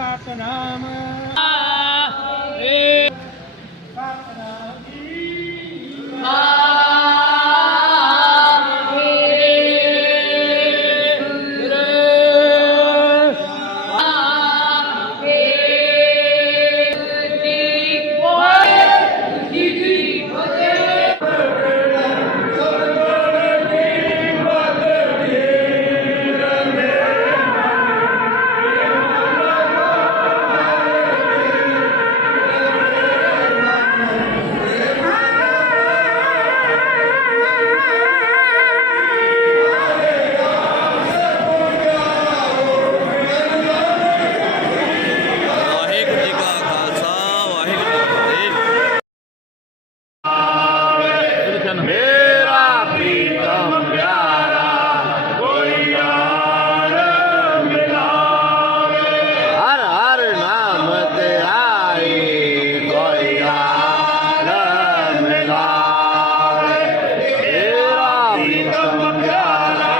Satnam Ramjala